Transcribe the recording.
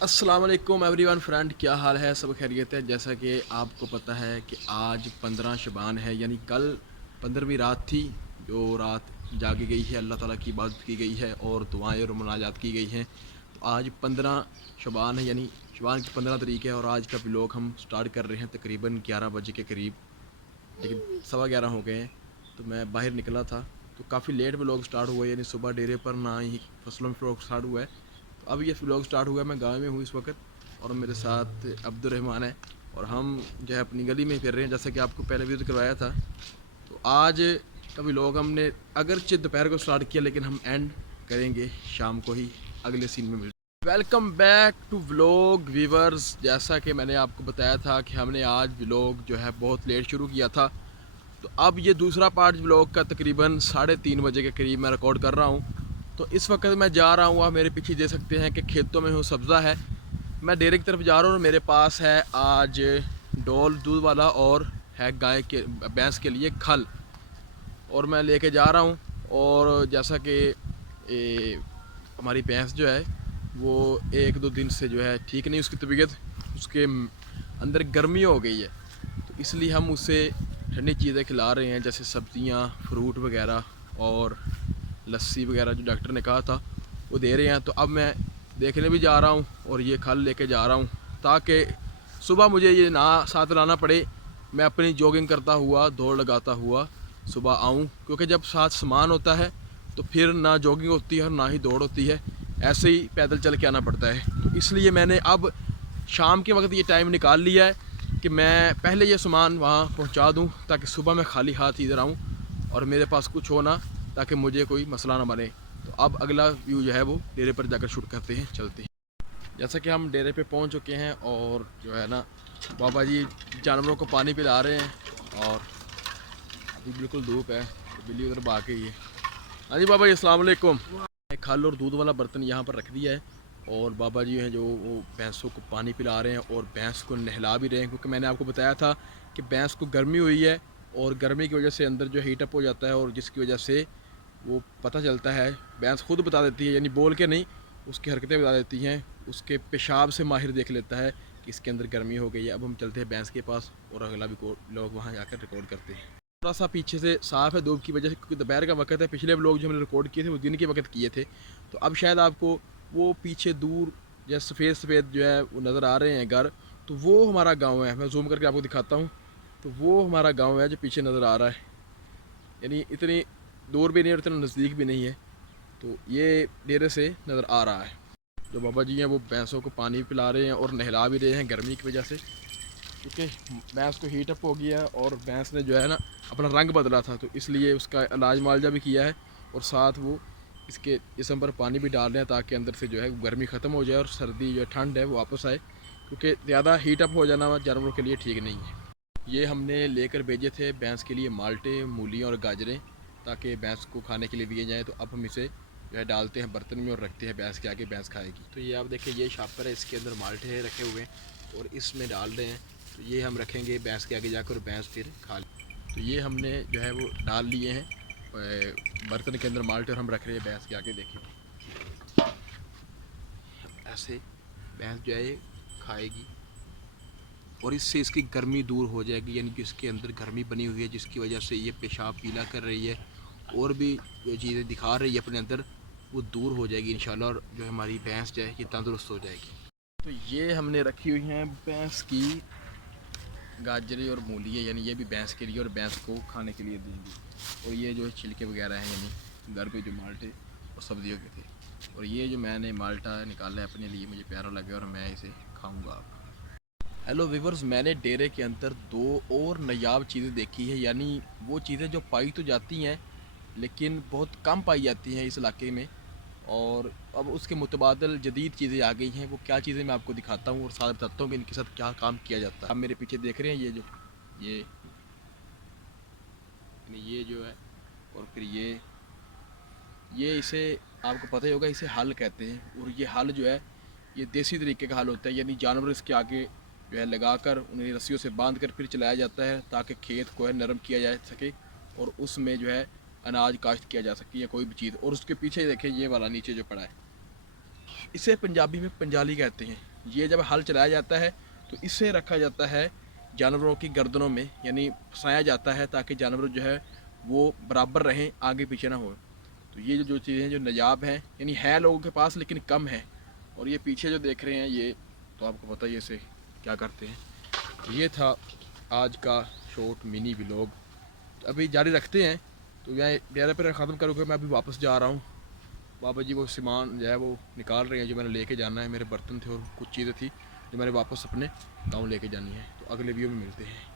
अस्सलाम वालेकुम everyone friend, क्या हाल है? सब खैरियत है। जैसा कि आपको पता है कि आज 15 शबान है, यानी कल 15वीं रात थी। जो रात जागी गई है, अल्लाह ताला की इबादत की गई है और दुआएं और मुनाजात की गई हैं। तो आज 15 शबान है, यानी शबान की 15 तारीख है और आज का व्लॉग हम स्टार्ट कर रहे हैं तकरीबन 11 बजे के करीब। लेकिन 11:15 हो गए हैं। तो मैं बाहर निकला था, तो काफ़ी लेट व्लॉग स्टार्ट हुआ है, यानी सुबह डेरे पर ना ही फसलों में व्लॉग स्टार्ट हुआ है। तो अब ये व्लॉग स्टार्ट हुआ है, मैं गाँव में हूँ इस वक्त और मेरे साथ अब्दुलरहमान है और हम जो है अपनी गली में फिर रहे हैं, जैसा कि आपको पहले विजिट करवाया था। तो आज का व्लॉग हमने अगरचे दोपहर को स्टार्ट किया, लेकिन हम एंड करेंगे शाम को ही, अगले सीन में मिल। Welcome back to vlog viewers. जैसा कि मैंने आपको बताया था कि हमने आज व्लॉग जो है बहुत लेट शुरू किया था, तो अब ये दूसरा पार्ट व्लॉग का तकरीबन 3:30 बजे के करीब मैं रिकॉर्ड कर रहा हूँ। तो इस वक्त मैं जा रहा हूँ, आप मेरे पीछे देख सकते हैं कि खेतों में हूँ, सब्ज़ा है। मैं डेयरी की तरफ जा रहा हूँ और मेरे पास है आज डोल दूध वाला और है गाय के भैंस के लिए खल, और मैं लेके जा रहा हूँ। और जैसा कि हमारी भैंस जो है वो 1-2 दिन से जो है ठीक नहीं, उसकी तबीयत, उसके अंदर गर्मी हो गई है। तो इसलिए हम उसे ठंडी चीज़ें खिला रहे हैं, जैसे सब्ज़ियाँ, फ्रूट वगैरह और लस्सी वगैरह जो डॉक्टर ने कहा था वो दे रहे हैं। तो अब मैं देखने भी जा रहा हूँ और ये खल लेके जा रहा हूँ, ताकि सुबह मुझे ये ना साथ लाना पड़े, मैं अपनी जॉगिंग करता हुआ, दौड़ लगाता हुआ सुबह आऊँ। क्योंकि जब साथ सामान होता है तो फिर ना जॉगिंग होती है और ना ही दौड़ होती है, ऐसे ही पैदल चल के आना पड़ता है। तो इसलिए मैंने अब शाम के वक्त ये टाइम निकाल लिया है कि मैं पहले ये सामान वहाँ पहुँचा दूँ, ताकि सुबह मैं खाली हाथ इधर आऊँ और मेरे पास कुछ हो ना, ताकि मुझे कोई मसला ना बने। तो अब अगला व्यू जो है वो डेरे पर जाकर शूट करते हैं, चलते हैं। जैसा कि हम डेरे पे पहुंच चुके हैं और जो है ना, बाबा जी जानवरों को पानी पिला रहे हैं और अभी बिल्कुल धूप है, तो बिल्ली उधर भाग गई है। हाँ जी बाबा जी, अस्सलाम वालेकुम। खल और दूध वाला बर्तन यहाँ पर रख दिया है और बाबा जी हैं जो वो भैंसों को पानी पिला रहे हैं और भैंस को नहला भी रहे हैं, क्योंकि मैंने आपको बताया था कि भैंस को गर्मी हुई है और गर्मी की वजह से अंदर जो हीटअप हो जाता है, और जिसकी वजह से वो पता चलता है, भैंस खुद बता देती है, यानी बोल के नहीं, उसकी हरकतें बता देती हैं। उसके पेशाब से माहिर देख लेता है कि इसके अंदर गर्मी हो गई है। अब हम चलते हैं भैंस के पास और अगला भी लोग वहाँ जाकर रिकॉर्ड करते हैं। थोड़ा सा पीछे से साफ़ है धूप की वजह से, क्योंकि दोपहर का वक्त है। पिछले व्लॉग जो हमने रिकॉर्ड किए थे वो दिन के वक्त किए थे। तो अब शायद आपको वो पीछे दूर जैसे सफ़ेद सफ़ेद जो है वो नज़र आ रहे हैं घर, तो वो हमारा गांव है। मैं जूम करके आपको दिखाता हूँ। तो वो हमारा गांव है जो पीछे नज़र आ रहा है, यानी इतनी दूर भी नहीं और इतना नज़दीक भी नहीं है। तो ये डेरे से नज़र आ रहा है। जो बाबा जी हैं वो भैंसों को पानी पिला रहे हैं और नहला भी रहे हैं गर्मी की वजह से, क्योंकि भैंस को हीटअप हो गया है और भैंस ने जो है ना अपना रंग बदला था, तो इसलिए उसका इलाज मुआवजा भी किया है और साथ वो इसके जिस्म पर पानी भी डाल रहे हैं, ताकि अंदर से जो है गर्मी ख़त्म हो जाए और सर्दी जो ठंड है वो वापस आए, क्योंकि ज़्यादा हीटअप हो जाना जानवरों के लिए ठीक नहीं है। ये हमने लेकर भेजे थे भैंस के लिए माल्टे, मूलियाँ और गाजरें, ताकि भैंस को खाने के लिए दिए जाएँ। तो अब हम इसे जो है डालते हैं बर्तन में और रखते हैं भैंस के आगे, भैंस खाएगी। तो ये आप देखें, ये शापर है, इसके अंदर माल्टे रखे हुए हैं और इसमें डाल रहे हैं। तो ये हम रखेंगे भैंस के आगे जाकर और भैंस फिर खा ले। तो ये हमने जो है वो डाल लिए हैं बर्तन के अंदर माल्टे, और हम रख रहे हैं भैंस के आगे। देखिए ऐसे भैंस जो है ये खाएगी और इससे इसकी गर्मी दूर हो जाएगी, यानी कि इसके अंदर गर्मी बनी हुई है जिसकी वजह से ये पेशाब पीला कर रही है और भी जो चीज़ें दिखा रही है अपने अंदर, वो दूर हो जाएगी इंशाल्लाह, और जो हमारी भैंस जो है ये तंदुरुस्त हो जाएगी। तो ये हमने रखी हुई हैं भैंस की गाजरें और मूली है, यानी ये भी भैंस के लिए और भैंस को खाने के लिए देंगी। और ये जो छिलके वगैरह हैं, यानी घर पे जो माल्टे और सब्जियों के थे, और ये जो मैंने माल्टा निकाला है अपने लिए, मुझे प्यारा लगे और मैं इसे खाऊँगा अब। हेलो वीवर्स, मैंने डेरे के अंदर दो और नायाब चीज़ें देखी है, यानी वो चीज़ें जो पाई तो जाती हैं लेकिन बहुत कम पाई जाती हैं इस इलाके में, और अब उसके मुतबादल जदीद चीज़ें आ गई हैं। वो क्या चीज़ें मैं आपको दिखाता हूँ और साथ बताता हूँ कि इनके साथ क्या काम किया जाता है। आप मेरे पीछे देख रहे हैं ये ये जो है, और फिर ये इसे आपको पता ही होगा, इसे हल कहते हैं। और ये हल जो है ये देसी तरीके का हल होता है, यानी जानवर इसके आगे जो है लगाकर उन्हें रस्सियों से बांध कर फिर चलाया जाता है, ताकि खेत को है नरम किया जा सके और उसमें जो है अनाज काश्त किया जा सके या कोई भी चीज़। और उसके पीछे देखें ये वाला नीचे जो पड़ा है, इसे पंजाबी में पंजाली कहते हैं। ये जब हल चलाया जाता है तो इसे रखा जाता है जानवरों की गर्दनों में, यानी फंसाया जाता है ताकि जानवर जो है वो बराबर रहें, आगे पीछे ना हो। तो ये जो चीज़ें जो नजाब हैं, यानी है लोगों के पास लेकिन कम है। और ये पीछे जो देख रहे हैं ये तो आपको पता ही है इसे क्या करते हैं। तो ये था आज का शॉर्ट मिनी व्लॉग, अभी जारी रखते हैं। तो मैं ग्यारह पर ख़त्म करूँगा, मैं अभी वापस जा रहा हूँ। बाबा जी वो सामान जो है वो निकाल रहे हैं जो मैंने लेके जाना है, मेरे बर्तन थे और कुछ चीज़ें थी जो मैंने वापस अपने गाँव लेके जानी है। तो अगले वीडियो में मिलते हैं।